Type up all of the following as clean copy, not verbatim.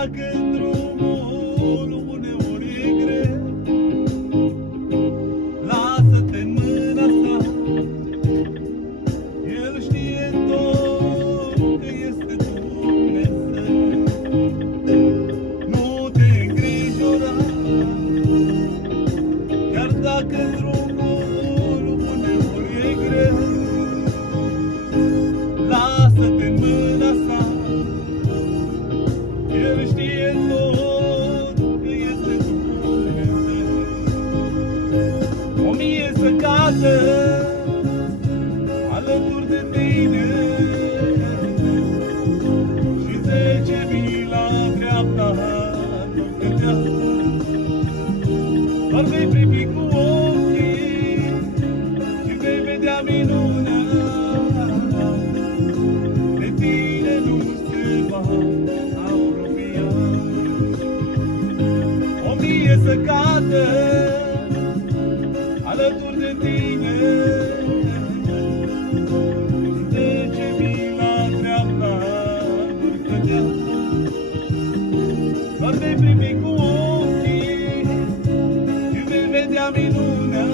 dacă drumul uneori e greu, lasă-te în mâna sa. El știe tot că este Dumnezeu. Nu te îngrijora, chiar dacă drumul uneori e greu, lasă-te în mâna sa. El știe tot că este Dumnezeu. 1000 să cadă alături de tine și 10.000 la dreapta nu cădea. Doar vei privi cu ochii și vei vedea minunea. De tine nu se va apropia. 1000 să cadă alături de tine și 10.000 la dreapta nu cădea. Doar vei privi cu ochii și vei vedea minunea.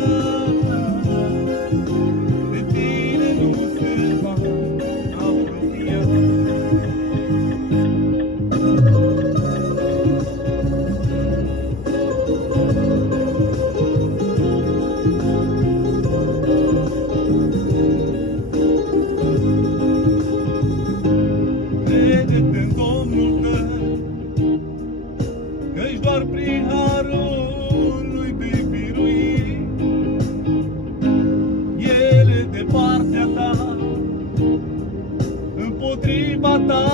De tine nu se va apropia. Crede-te în Domnul tău, că-și doar prin harul lui vei birui. El e de partea ta, împotriva ta